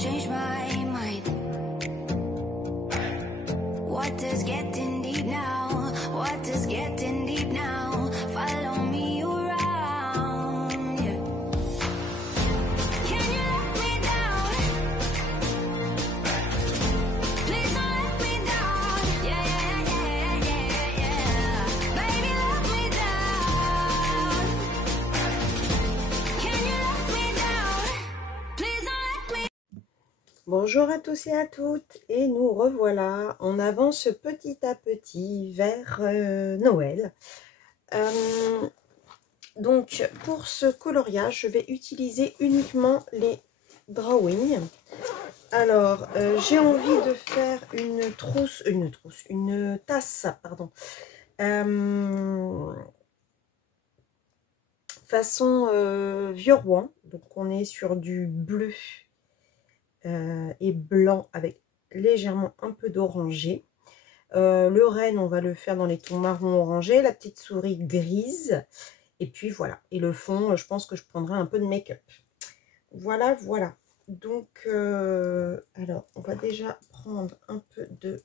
change my mind. What does getting deep now? What does getting deep now? Follow me around, yeah. Can you let me down? Please don't let me down. Yeah, yeah, yeah, yeah, yeah. Baby, let me down. Can you let me down? Please don't let me. Bonjour à tous et à toutes, et nous revoilà, on avance petit à petit vers Noël. Donc pour ce coloriage, je vais utiliser uniquement les drawings. Alors j'ai envie de faire une tasse, pardon, façon vieux Rouen. Donc on est sur du bleu et blanc avec légèrement un peu d'orangé. Le renne, on va le faire dans les tons marron orangé, la petite souris grise, et puis voilà. Et le fond, je pense que je prendrai un peu de make-up. Voilà, voilà. Donc, alors, on va déjà prendre un peu de...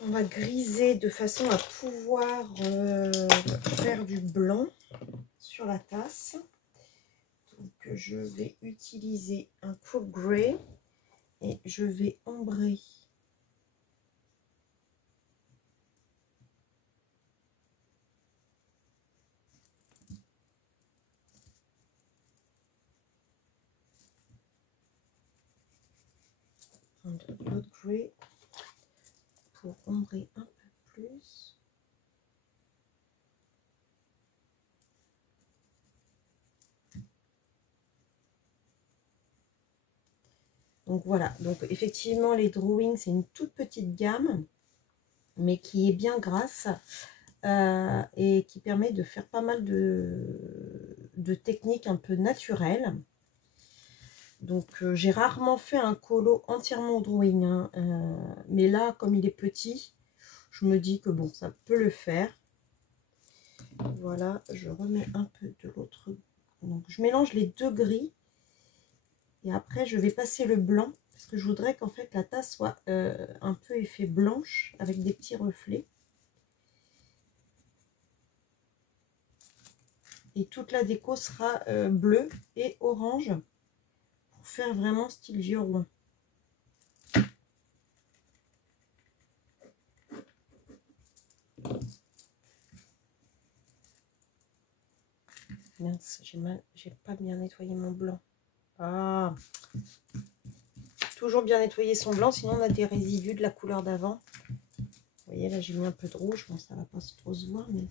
On va griser de façon à pouvoir faire du blanc sur la tasse. Donc, je vais utiliser un Cool Grey et je vais ombrer l'autre grey pour ombrer un peu plus. Donc voilà, donc effectivement les drawings c'est une toute petite gamme, mais qui est bien grasse et qui permet de faire pas mal de techniques un peu naturelles. Donc j'ai rarement fait un colo entièrement drawing, hein, mais là comme il est petit, je me dis que bon, ça peut le faire. Voilà, je remets un peu de l'autre. Donc je mélange les deux gris. Et après, je vais passer le blanc, parce que je voudrais qu'en fait la tasse soit un peu effet blanche, avec des petits reflets. Et toute la déco sera bleue et orange, pour faire vraiment style vieux Rouen. Mince, j'ai pas bien nettoyé mon blanc. Ah, toujours bien nettoyer son blanc, sinon on a des résidus de la couleur d'avant. Vous voyez, là j'ai mis un peu de rouge, bon ça va pas trop se voir, mais...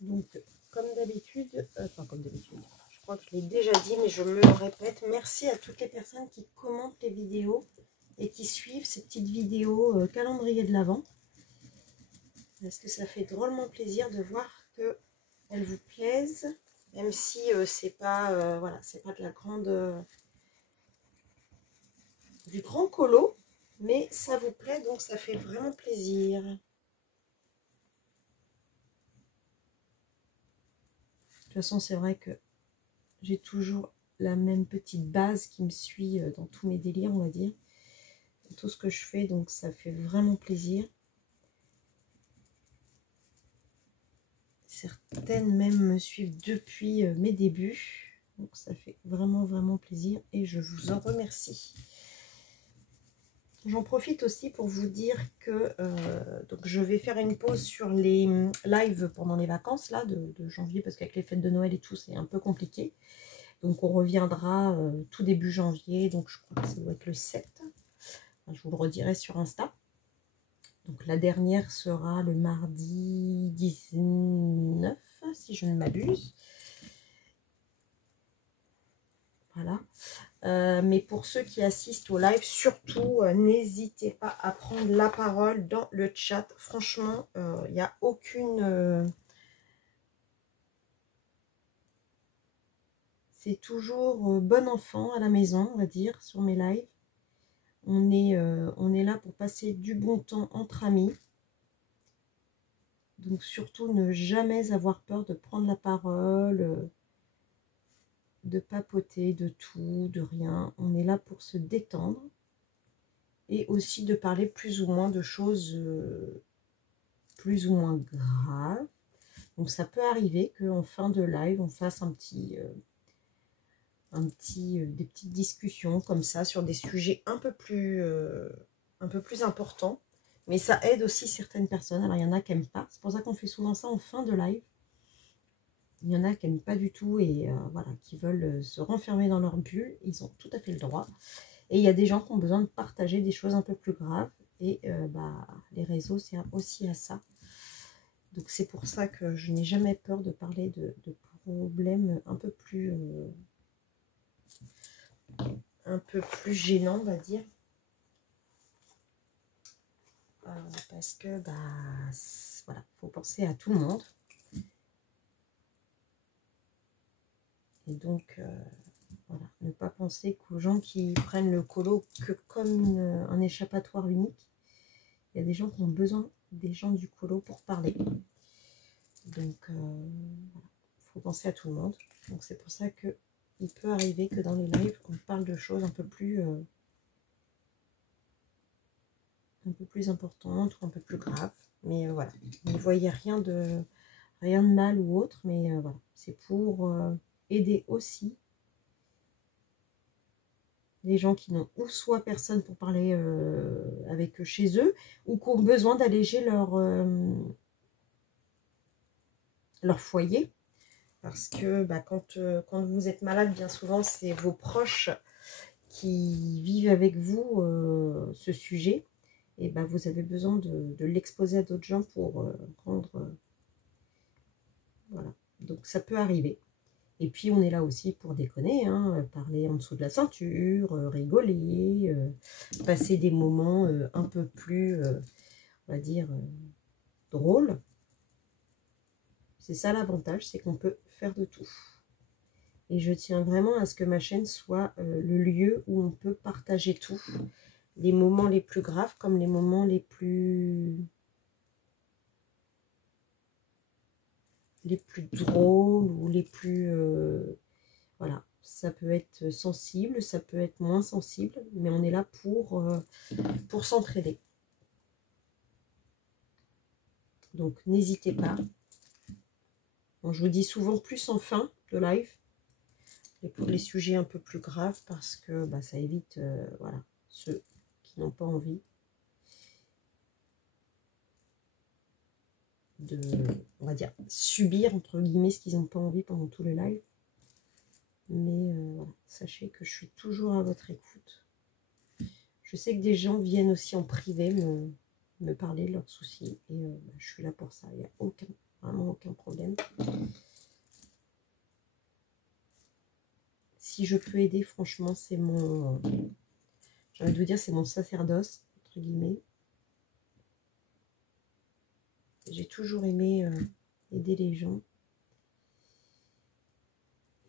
Donc, comme d'habitude, enfin comme d'habitude, je crois que je l'ai déjà dit, mais je me le répète, merci à toutes les personnes qui commentent les vidéos et qui suivent ces petites vidéos calendrier de l'Avent. Parce que ça fait drôlement plaisir de voir qu'elles vous plaisent, même si c'est pas, voilà, c'est pas de la grande, du grand colo, mais ça vous plaît, donc ça fait vraiment plaisir. De toute façon, c'est vrai que j'ai toujours la même petite base qui me suit dans tous mes délires, on va dire. Tout ce que je fais, donc ça fait vraiment plaisir. Certaines même me suivent depuis mes débuts. Donc ça fait vraiment, vraiment plaisir et je vous en remercie. J'en profite aussi pour vous dire que donc je vais faire une pause sur les lives pendant les vacances là de janvier, parce qu'avec les fêtes de Noël et tout, c'est un peu compliqué. Donc on reviendra tout début janvier, donc je crois que ça doit être le 7. Enfin, je vous le redirai sur Insta. Donc la dernière sera le mardi 19, si je ne m'abuse. Voilà. Mais pour ceux qui assistent au live, surtout, n'hésitez pas à prendre la parole dans le chat. Franchement, il n'y a aucune... c'est toujours bon enfant à la maison, on va dire, sur mes lives. On est là pour passer du bon temps entre amis. Donc surtout, ne jamais avoir peur de prendre la parole, de papoter de tout, de rien. On est là pour se détendre et aussi de parler plus ou moins de choses plus ou moins graves. Donc ça peut arriver qu'en fin de live, on fasse des petites discussions comme ça sur des sujets un peu plus importants. Mais ça aide aussi certaines personnes. Alors il y en a qui n'aiment pas. C'est pour ça qu'on fait souvent ça en fin de live. Il y en a qui n'aiment pas du tout et voilà, qui veulent se renfermer dans leur bulle. Ils ont tout à fait le droit. Et il y a des gens qui ont besoin de partager des choses un peu plus graves. Et les réseaux, c'est aussi à ça. Donc c'est pour ça que je n'ai jamais peur de parler de problèmes un peu plus gênants, on va dire. Parce que voilà, faut penser à tout le monde. Et donc voilà, ne pas penser qu'aux gens qui prennent le colo que comme un échappatoire unique. Il y a des gens qui ont besoin des gens du colo pour parler. Donc voilà, faut penser à tout le monde. Donc c'est pour ça que il peut arriver que dans les lives, on parle de choses un peu plus importantes ou un peu plus graves. Mais voilà, ne voyez rien de mal ou autre, mais voilà, c'est pour aider aussi les gens qui n'ont ou soit personne pour parler avec eux chez eux, ou qui ont besoin d'alléger leur foyer. Parce que quand vous êtes malade, bien souvent, c'est vos proches qui vivent avec vous ce sujet. Et vous avez besoin de l'exposer à d'autres gens pour rendre... voilà. Donc ça peut arriver. Et puis on est là aussi pour déconner, hein, parler en dessous de la ceinture, rigoler, passer des moments un peu plus, on va dire, drôles. C'est ça l'avantage, c'est qu'on peut faire de tout. Et je tiens vraiment à ce que ma chaîne soit le lieu où on peut partager tout. Les moments les plus graves comme les moments les plus drôles ou les plus... voilà, ça peut être sensible, ça peut être moins sensible, mais on est là pour s'entraider. Donc n'hésitez pas. Bon, je vous dis souvent plus en fin de live, et pour les sujets un peu plus graves, parce que ça évite voilà, ceux qui n'ont pas envie de, on va dire, subir, entre guillemets, ce qu'ils n'ont pas envie pendant tout le live. Mais voilà, sachez que je suis toujours à votre écoute. Je sais que des gens viennent aussi en privé me parler de leurs soucis. Et je suis là pour ça. Il n'y a vraiment aucun problème. Si je peux aider, franchement, c'est mon... j'ai envie de vous dire, c'est mon sacerdoce, entre guillemets. J'ai toujours aimé aider les gens.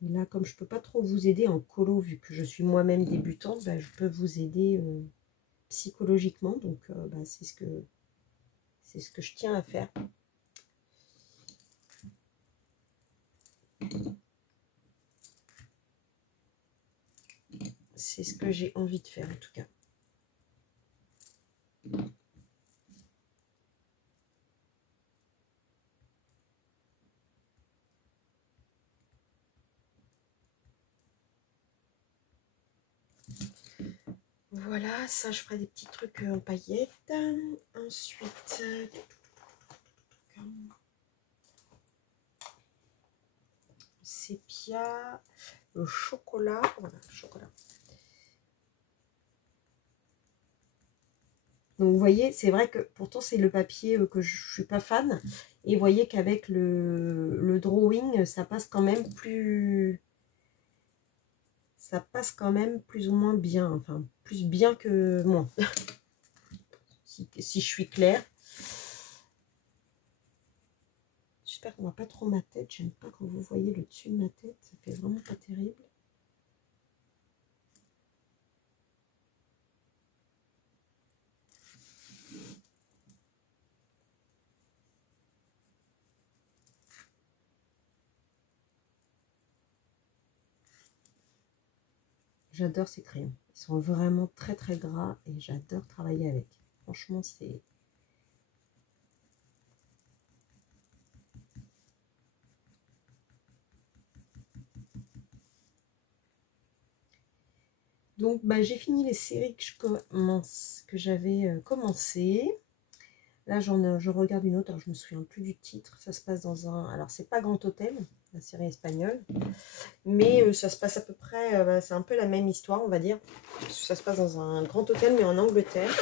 Et là, comme je ne peux pas trop vous aider en colo, vu que je suis moi-même débutante, je peux vous aider psychologiquement. Donc, c'est ce que je tiens à faire. C'est ce que j'ai envie de faire, en tout cas. Voilà, ça, je ferai des petits trucs en paillettes. Ensuite, sépia, le chocolat. Voilà, le chocolat. Donc, vous voyez, c'est vrai que pourtant, c'est le papier que je ne suis pas fan. Et vous voyez qu'avec le drawing, ça passe quand même plus ça passe quand même plus ou moins bien. Enfin, plus bien que moins. si je suis claire. J'espère qu'on ne voit pas trop ma tête. J'aime pas quand vous voyez le dessus de ma tête. Ça fait vraiment pas terrible. J'adore ces crayons. Ils sont vraiment très très gras et j'adore travailler avec. Franchement, c'est... Donc, bah, j'ai fini les séries que j'avais commencé. Là, je regarde une autre. Alors, je me souviens plus du titre. Ça se passe dans un... Alors, c'est pas Grand Hôtel, la série espagnole. Mais ça se passe à peu près... c'est un peu la même histoire, on va dire. Ça se passe dans un grand hôtel, mais en Angleterre.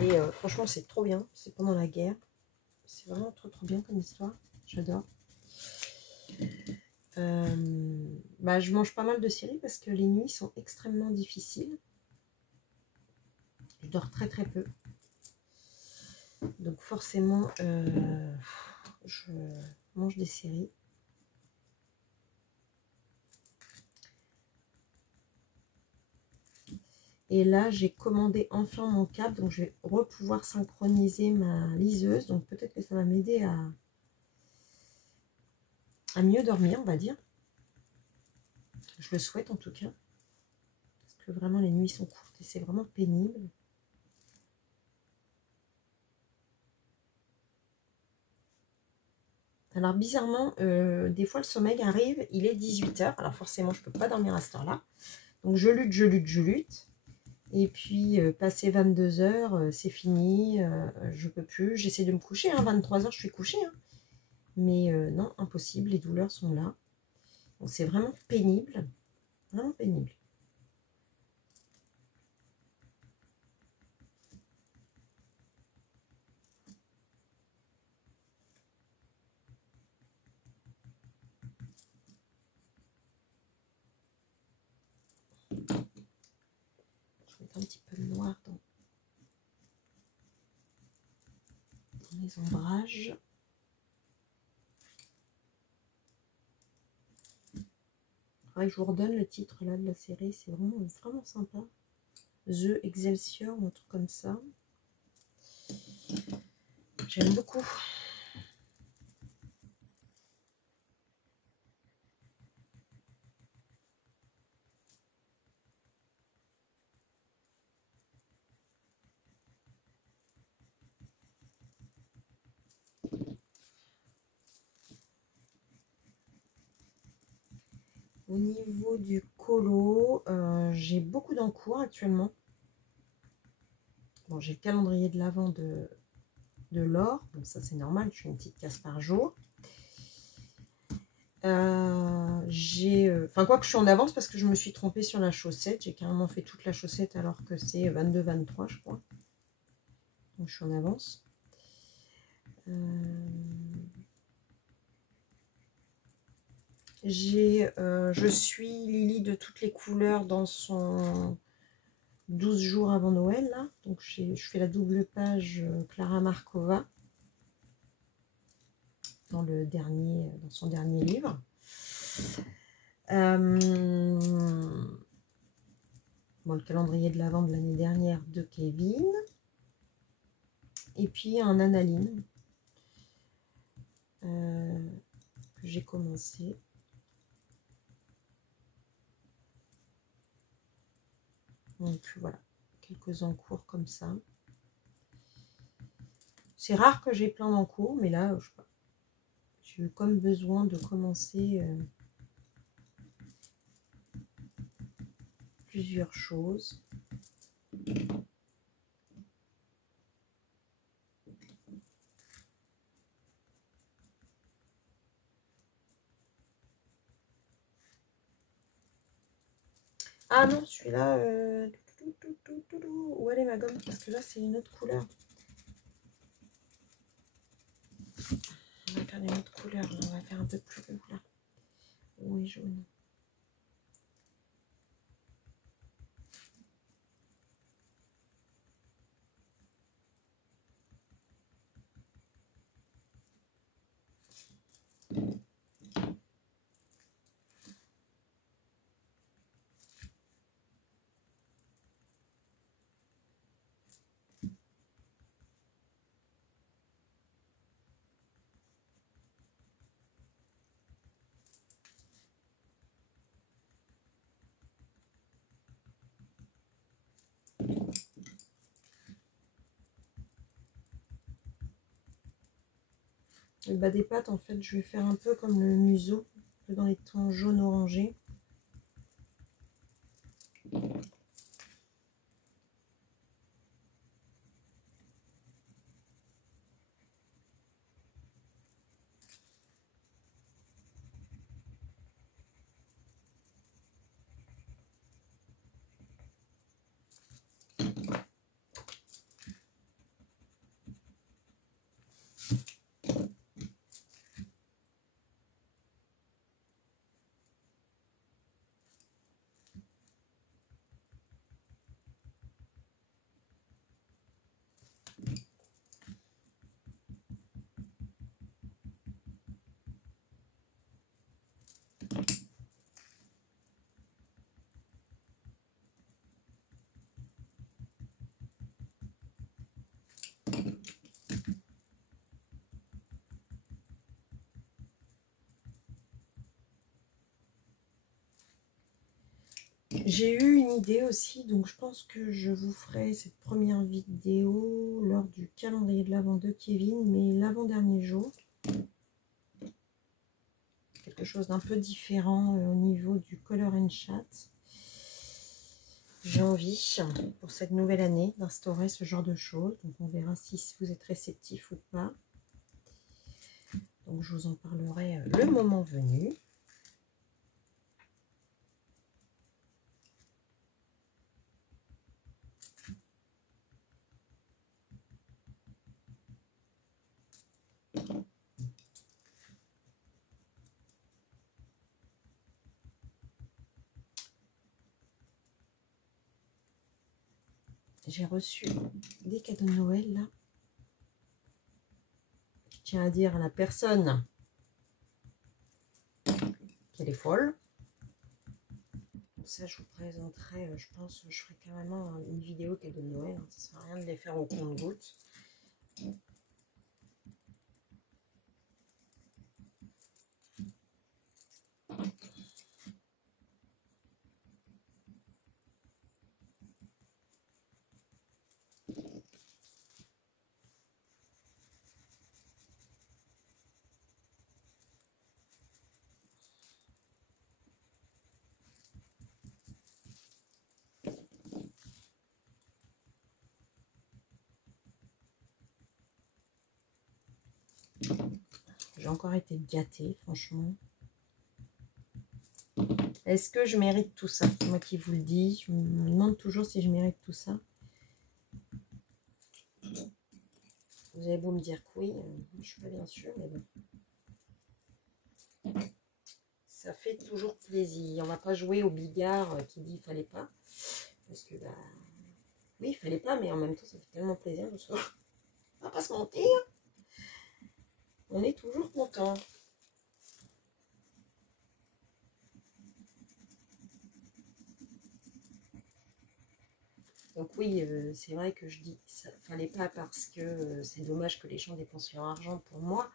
Et franchement, c'est trop bien. C'est pendant la guerre. C'est vraiment trop trop bien comme histoire. J'adore. Bah, je mange pas mal de séries parce que les nuits sont extrêmement difficiles. Je dors très très peu. Donc forcément, je mange des séries. Et là, j'ai commandé enfin mon câble. Donc je vais pouvoir synchroniser ma liseuse. Donc peut-être que ça va m'aider à mieux dormir, on va dire. Je le souhaite en tout cas. Parce que vraiment, les nuits sont courtes et c'est vraiment pénible. Alors bizarrement, des fois le sommeil arrive, il est 18 h. Alors forcément, je ne peux pas dormir à cette heure-là. Donc je lutte, je lutte, je lutte. Et puis, passé 22 h, c'est fini, je peux plus. J'essaie de me coucher, hein, 23 h, je suis couchée. Hein. Mais non, impossible, les douleurs sont là. Donc c'est vraiment pénible. Vraiment pénible. Je vais mettre un petit peu de noir dans les ombrages. Faudrait que je vous redonne le titre là de la série, c'est vraiment, vraiment sympa. The Excelsior ou un truc comme ça. J'aime beaucoup. Au niveau du colo, j'ai beaucoup d'encours actuellement. Bon, j'ai le calendrier de l'Avent de l'or. Bon, ça c'est normal, je fais une petite casse par jour. Enfin, quoi que je suis en avance parce que je me suis trompée sur la chaussette. J'ai carrément fait toute la chaussette alors que c'est 22-23, je crois. Donc je suis en avance. Je suis Lily de toutes les couleurs dans son 12 jours avant Noël. Là. Donc je fais la double page Clara Markova dans son dernier livre. Bon, le calendrier de l'Avent de l'année dernière de Kevin. Et puis un Analine que j'ai commencé. Donc voilà, quelques encours comme ça. C'est rare que j'ai plein d'encours, mais là, je sais pas. J'ai eu comme besoin de commencer plusieurs choses. Ah non, celui-là, où elle est ma gomme? Parce que là, c'est une autre couleur. On va faire une autre couleur, on va faire un peu plus rouge là. Oui, jaune. Le bas des pattes, en fait, je vais faire un peu comme le museau, un peu dans les tons jaune orangé. J'ai eu une idée aussi, donc je pense que je vous ferai cette première vidéo lors du calendrier de l'Avent de Kevin, mais l'avant-dernier jour. Quelque chose d'un peu différent au niveau du color and chat. J'ai envie, pour cette nouvelle année, d'instaurer ce genre de choses. Donc on verra si vous êtes réceptif ou pas. Donc je vous en parlerai le moment venu. J'ai reçu des cadeaux de Noël là. Je tiens à dire à la personne qu'elle est folle. Donc ça, je vous présenterai, je pense, je ferai carrément une vidéo cadeaux de Noël. Ça ne sert à rien de les faire au compte-gouttes. J'ai encore été gâtée, franchement. Est-ce que je mérite tout ça? Moi qui vous le dis, je me demande toujours si je mérite tout ça. Vous avez beau me dire que oui, je ne suis pas bien sûre, mais bon. Ça fait toujours plaisir. On va pas jouer au bigard qui dit qu'il fallait pas. Parce que, bah, oui, il fallait pas, mais en même temps, ça fait tellement plaisir de soir. On va pas se mentir. On est toujours content. Donc oui, c'est vrai que je dis que ça fallait pas parce que c'est dommage que les gens dépensent leur argent pour moi.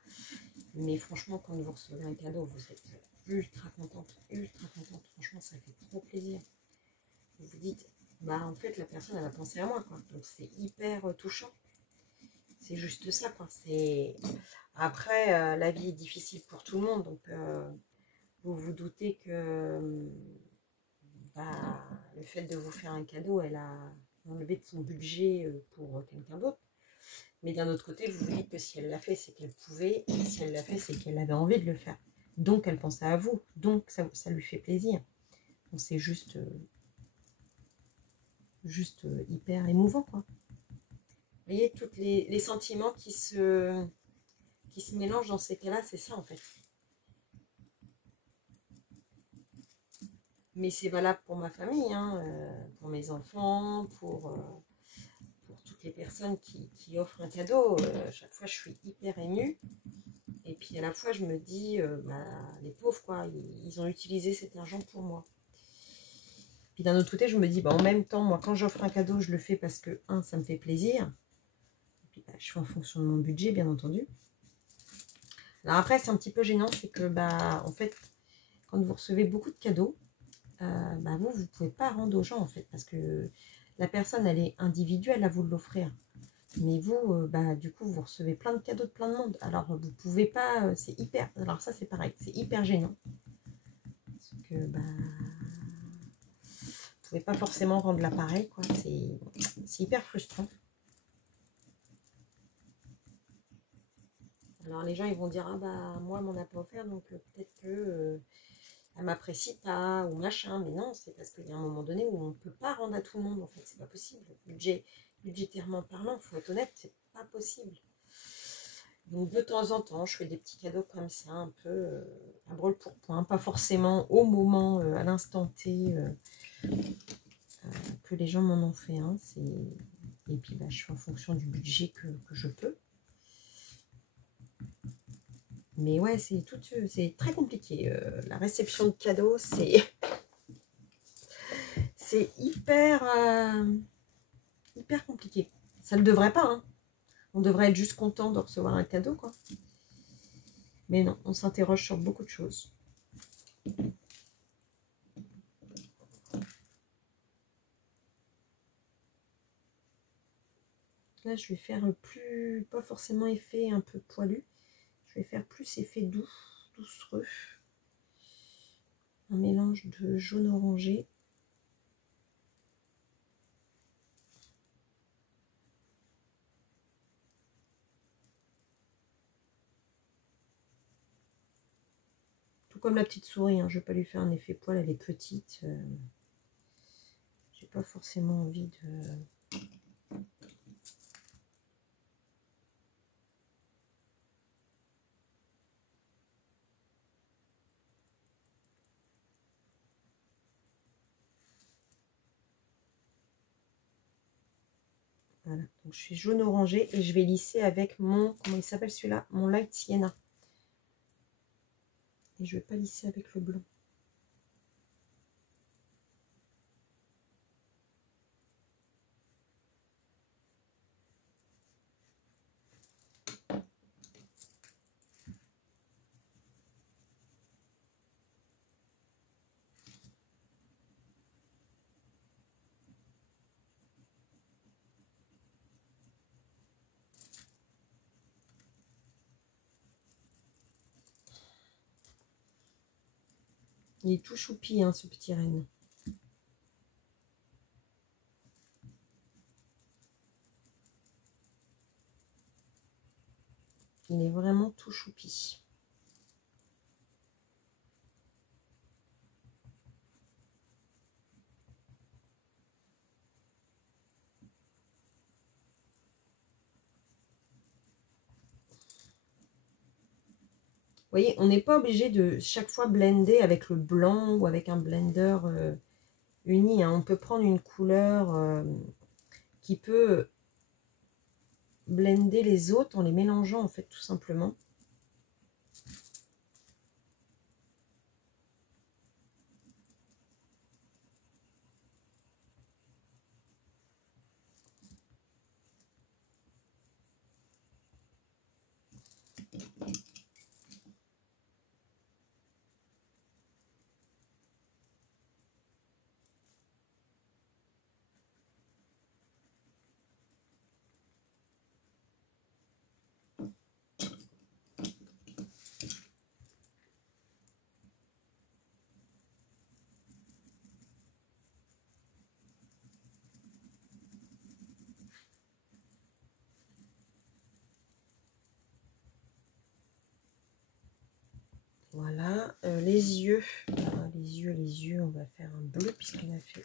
Mais franchement, quand vous recevez un cadeau, vous êtes ultra contente, ultra contente. Franchement, ça fait trop plaisir. Vous vous dites, bah en fait, la personne, elle a pensé à moi, quoi. Donc c'est hyper touchant. C'est juste ça, quoi. Après, la vie est difficile pour tout le monde, donc vous vous doutez que bah, le fait de vous faire un cadeau, elle a enlevé de son budget pour quelqu'un d'autre. Mais d'un autre côté, vous vous dites que si elle l'a fait, c'est qu'elle pouvait. Et si elle l'a fait, c'est qu'elle avait envie de le faire. Donc, elle pensait à vous. Donc, ça lui fait plaisir. Donc, c'est juste hyper émouvant, quoi. Vous voyez, tous les sentiments qui se mélangent dans ces cas-là, c'est ça, en fait. Mais c'est valable pour ma famille, hein, pour mes enfants, pour toutes les personnes qui offrent un cadeau. Chaque fois, je suis hyper émue. Et puis à la fois, je me dis, bah, les pauvres, quoi, ils ont utilisé cet argent pour moi. Puis d'un autre côté, je me dis, bah, en même temps, moi, quand j'offre un cadeau, je le fais parce que, ça me fait plaisir. Et puis, bah, je fais en fonction de mon budget, bien entendu. Alors après, c'est un petit peu gênant, c'est que, bah, en fait, quand vous recevez beaucoup de cadeaux, bah, vous ne pouvez pas rendre aux gens, en fait, parce que la personne, elle est individuelle à vous l'offrir. Mais vous, bah, du coup, vous recevez plein de cadeaux de plein de monde. Alors, vous pouvez pas, c'est hyper... Alors ça, c'est pareil, c'est hyper gênant. Parce que, bah, vous pouvez pas forcément rendre l'appareil, quoi. C'est hyper frustrant. Alors, les gens, ils vont dire, ah bah, moi, elle m'en a pas offert, donc peut-être que elle m'apprécie pas, ou machin. Mais non, c'est parce qu'il y a un moment donné où on peut pas rendre à tout le monde, en fait. C'est pas possible. Budgétairement parlant, il faut être honnête, c'est pas possible. Donc de temps en temps, je fais des petits cadeaux comme ça, un peu à brûle-pourpoint, pas forcément au moment, à l'instant T, que les gens m'en ont fait un. Et puis bah, je fais en fonction du budget que je peux. Mais ouais, c'est très compliqué. La réception de cadeaux, c'est hyper, hyper compliqué. Ça ne devrait pas, hein. On devrait être juste content de recevoir un cadeau, quoi. Mais non, on s'interroge sur beaucoup de choses. Là, je vais faire plus, pas forcément effet un peu poilu. Je vais faire plus effet doux, doucereux. Un mélange de jaune orangé. Tout comme la petite souris, hein. Je ne vais pas lui faire un effet poil, elle est petite. J'ai pas forcément envie de... Voilà, donc je suis jaune orangé et je vais lisser avec mon, comment il s'appelle celui-là, mon Light Sienna. Et je vais pas lisser avec le blanc. Il est tout choupi, hein, ce petit renne. Il est vraiment tout choupi. Vous voyez, on n'est pas obligé de chaque fois blender avec le blanc ou avec un blender uni, hein. On peut prendre une couleur qui peut blender les autres en les mélangeant, en fait, tout simplement. Voilà, les yeux. Ah, les yeux, on va faire un bleu puisqu'on a fait...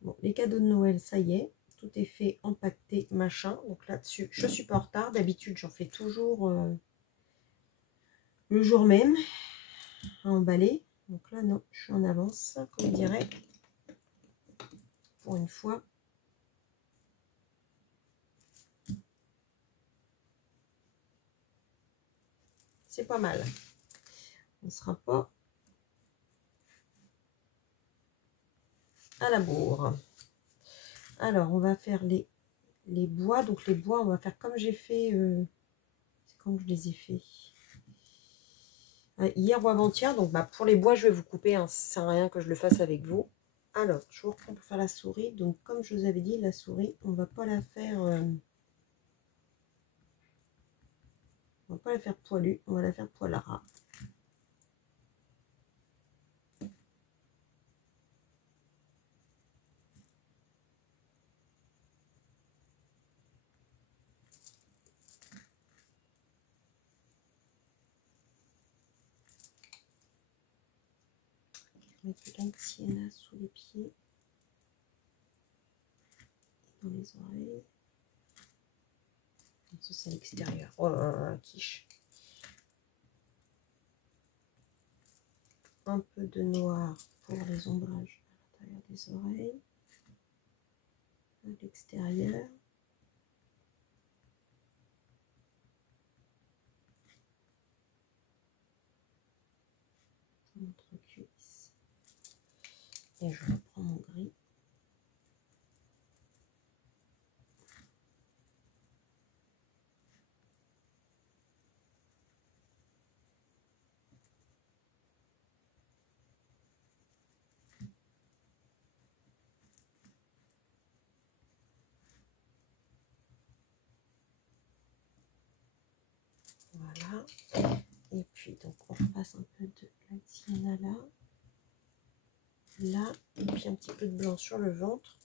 Bon, les cadeaux de Noël, ça y est, tout est fait, empaqueté, machin. Donc là-dessus, je suis pas en retard. D'habitude, j'en fais toujours le jour même à emballer. Donc là, non, je suis en avance, comme on dirait. Pour une fois. C'est pas mal. On ne sera pas à la bourre. Alors, on va faire les bois. Donc, les bois, on va faire comme j'ai fait. C'est quand je les ai fait hier ou avant-hier. Donc, bah, pour les bois, je vais vous couper. Hein, ça sert à rien que je le fasse avec vous. Alors, je vous reprends pour faire la souris. Donc, comme je vous avais dit, la souris, on va pas la faire... on va pas la faire poilue, on va la faire poil ras. Mettre plein de sienna sous les pieds, dans les oreilles. Ça c'est à l'extérieur. Oh là là, quiche. Un peu de noir pour les ombrages à l'intérieur des oreilles, à l'extérieur. Entre cuisses. Et je reprends mon gris. Voilà. Et puis, donc, on repasse un peu de la sienna là. Là. Et puis, un petit peu de blanc sur le ventre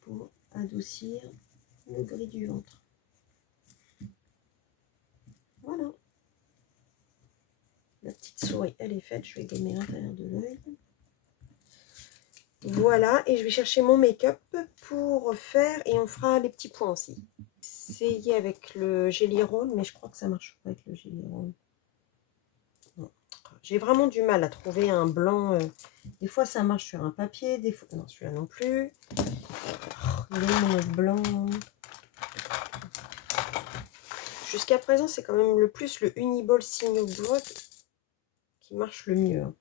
pour adoucir le gris du ventre. Voilà. La petite souris, elle est faite. Je vais gommer l'intérieur de l'œil. Voilà. Et je vais chercher mon make-up pour faire. Et on fera les petits points aussi. Essayez avec le Jelly Roll, mais je crois que ça marche pas avec le Jelly Roll. J'ai vraiment du mal à trouver un blanc. Des fois, ça marche sur un papier. Des fois, non, celui-là non plus. Il est mon blanc. Jusqu'à présent, c'est quand même le plus le Uniball Signo Blood qui marche le mieux. Hein.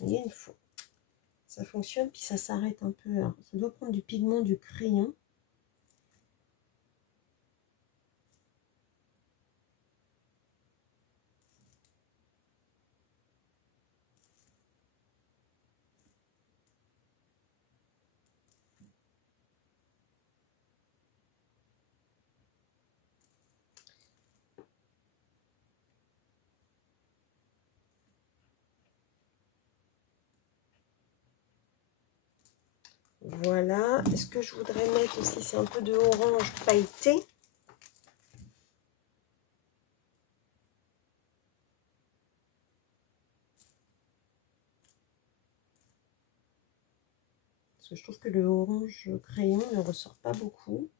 Vous voyez, il faut. Ça fonctionne, puis ça s'arrête un peu. Hein. Ça doit prendre du pigment, du crayon. Voilà. Est-ce que je voudrais mettre aussi, c'est un peu de orange pailleté. Parce que je trouve que le orange crayon ne ressort pas beaucoup.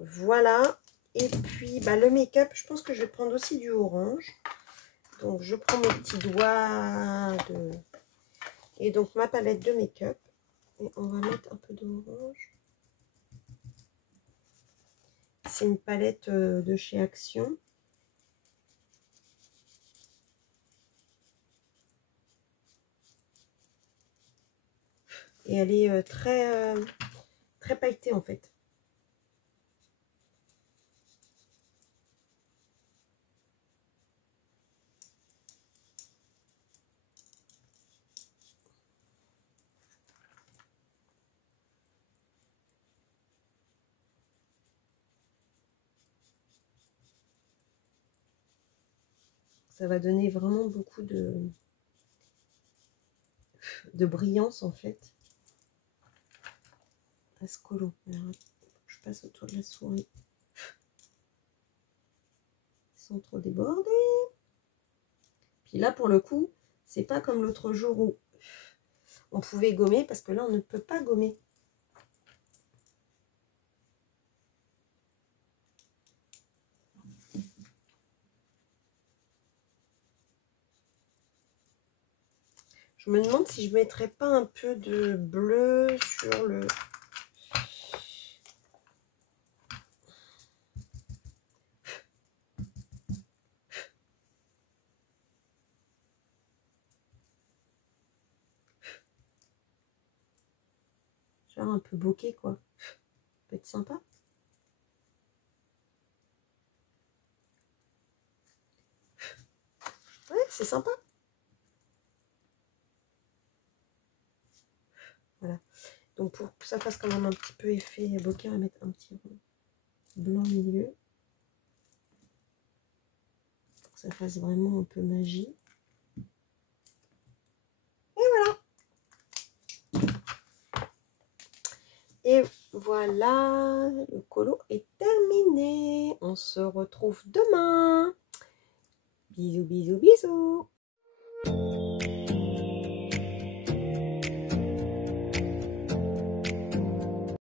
Voilà. Et puis, bah, le make-up, je pense que je vais prendre aussi du orange. Donc, je prends mes petits doigts de... Et donc, ma palette de make-up. Et on va mettre un peu d'orange. C'est une palette de chez Action. Et elle est très pailletée, en fait. Ça va donner vraiment beaucoup de brillance, en fait, à ce colo. Alors, je passe autour de la souris. sans trop déborder. Puis là, pour le coup, c'est pas comme l'autre jour où on pouvait gommer, parce que là, on ne peut pas gommer. Je me demande si je ne mettrais pas un peu de bleu sur le... Genre un peu bokeh, quoi. Ça peut être sympa. Ouais, c'est sympa. Voilà. Donc pour que ça fasse quand même un petit peu effet bokeh, on va mettre un petit blanc au milieu. Pour que ça fasse vraiment un peu magie. Et voilà. Et voilà, le colo est terminé. On se retrouve demain. Bisous, bisous, bisous.